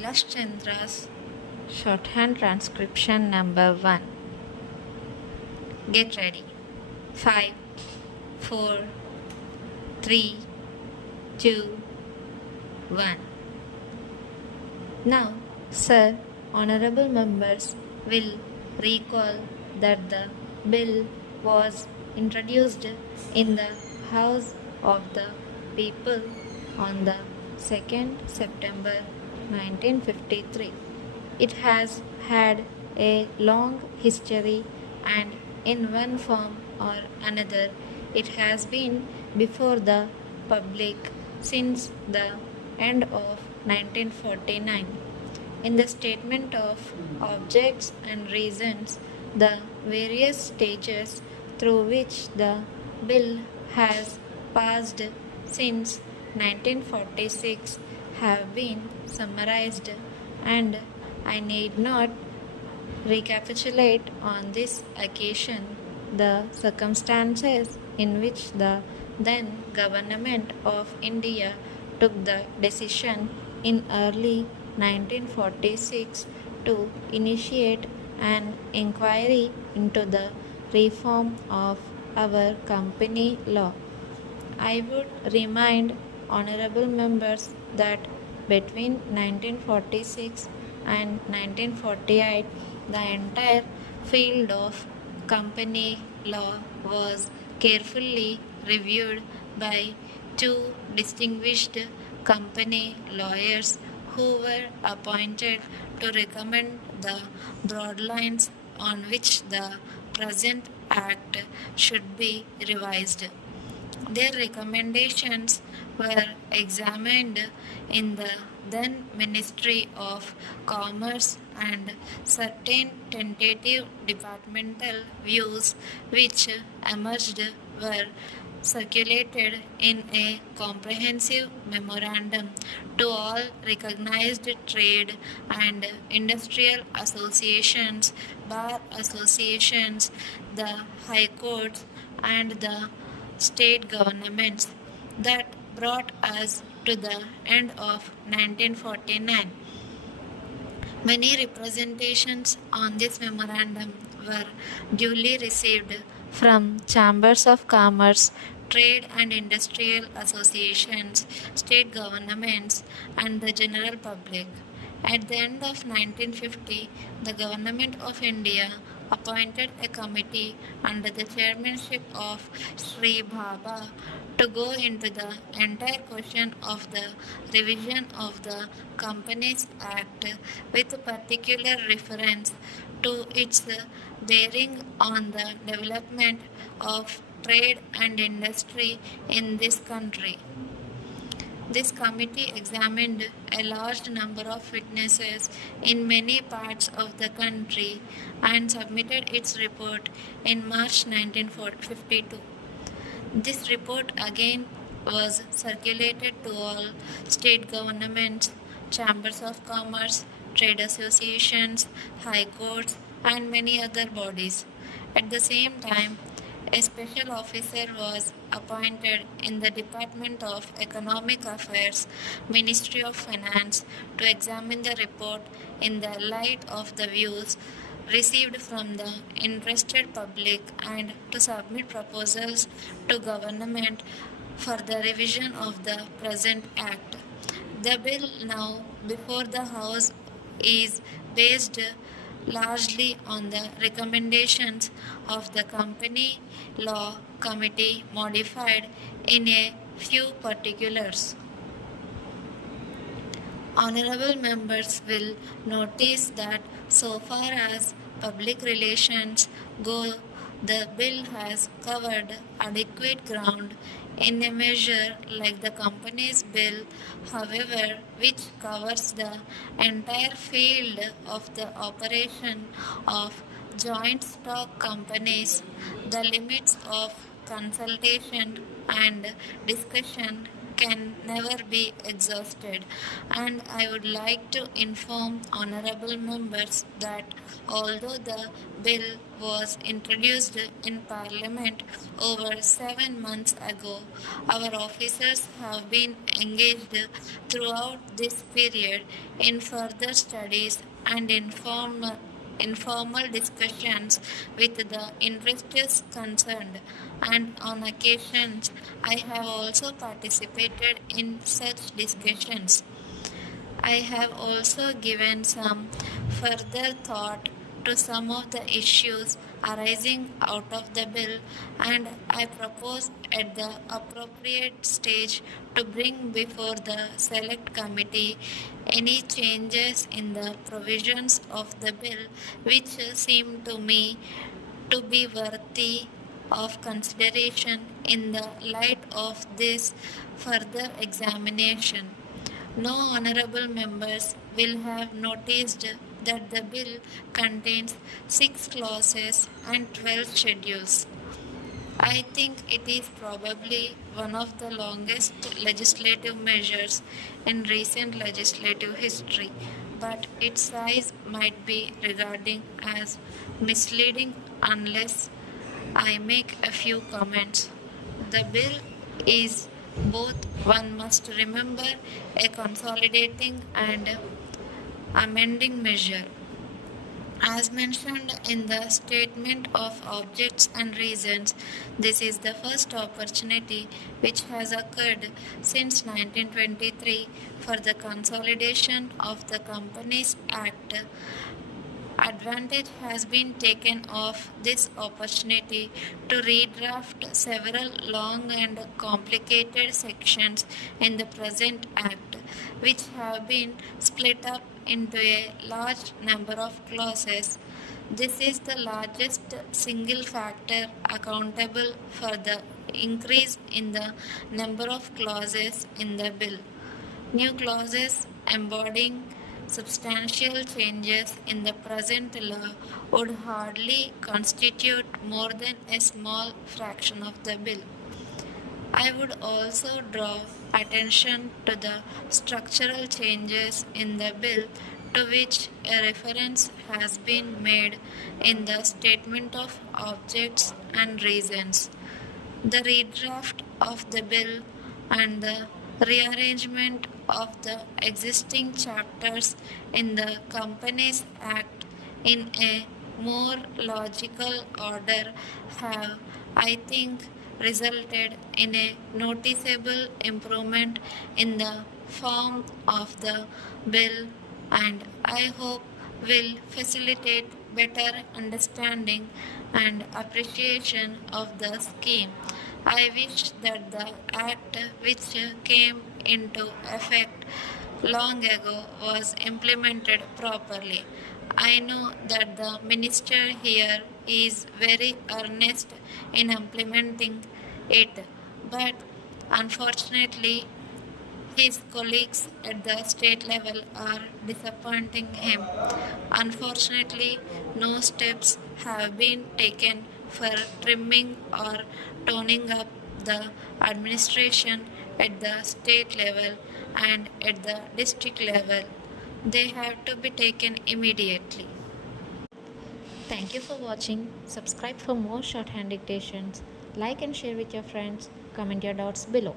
Kailash Chandra's Shorthand transcription number 1. Get ready. 5, 4, 3, 2, 1. Now, Sir, Honorable Members will recall that the bill was introduced in the House of the People on the 2nd September 1953. It has had a long history, and in one form or another it has been before the public since the end of 1949. In the statement of objects and reasons, the various stages through which the bill has passed since 1946 have been summarized, and I need not recapitulate on this occasion the circumstances in which the then Government of India took the decision in early 1946 to initiate an inquiry into the reform of our company law. I would remind honorable members that between 1946 and 1948, the entire field of company law was carefully reviewed by two distinguished company lawyers who were appointed to recommend the broad lines on which the present act should be revised. Their recommendations were examined in the then Ministry of Commerce, and certain tentative departmental views which emerged were circulated in a comprehensive memorandum to all recognized trade and industrial associations, bar associations, the high courts, and the state governments. That brought us to the end of 1949. Many representations on this memorandum were duly received from chambers of commerce, trade and industrial associations, state governments, and the general public. At the end of 1950, the Government of India appointed a committee under the chairmanship of Sri Bhabha to go into the entire question of the revision of the Companies Act with particular reference to its bearing on the development of trade and industry in this country. This committee examined a large number of witnesses in many parts of the country and submitted its report in March 1952. This report again was circulated to all state governments, chambers of commerce, trade associations, high courts, and many other bodies. At the same time, a special officer was appointed in the Department of Economic Affairs, Ministry of Finance, to examine the report in the light of the views received from the interested public and to submit proposals to government for the revision of the present act. The bill now before the House is based largely on the recommendations of the Company Law Committee, modified in a few particulars. Honorable members will notice that so far as public relations go, the bill has covered adequate ground in a measure like the Companies Bill, however, which covers the entire field of the operation of joint stock companies. The limits of consultation and discussion can never be exhausted, and I would like to inform honorable members that although the bill was introduced in Parliament over 7 months ago, our officers have been engaged throughout this period in further studies and informal discussions with the interests concerned, and on occasions I have also participated in such discussions. I have also given some further thought to some of the issues arising out of the bill, and I propose at the appropriate stage to bring before the select committee any changes in the provisions of the bill which seem to me to be worthy of consideration in the light of this further examination. No honorable members will have noticed that the bill contains 6 clauses and 12 schedules. I think it is probably one of the longest legislative measures in recent legislative history, but its size might be regarded as misleading unless I make a few comments. The bill is both, one must remember, a consolidating and amending measure. As mentioned in the statement of objects and reasons, this is the first opportunity which has occurred since 1923 for the consolidation of the Companies Act. Advantage has been taken of this opportunity to redraft several long and complicated sections in the present Act, which have been split up into a large number of clauses. This is the largest single factor accountable for the increase in the number of clauses in the bill. New clauses embodying substantial changes in the present law would hardly constitute more than a small fraction of the bill. I would also draw attention to the structural changes in the bill to which a reference has been made in the statement of objects and reasons. The redraft of the bill and the rearrangement of the existing chapters in the Companies Act in a more logical order have, I think, resulted in a noticeable improvement in the form of the bill, and I hope will facilitate better understanding and appreciation of the scheme. I wish that the act which came into effect long ago was implemented properly. I know that the minister here is very earnest in implementing it, but unfortunately his colleagues at the state level are disappointing him. Unfortunately, no steps have been taken for trimming or toning up the administration at the state level and at the district level. They have to be taken immediately. Thank you for watching. Subscribe for more shorthand dictations. Like and share with your friends. Comment your doubts below.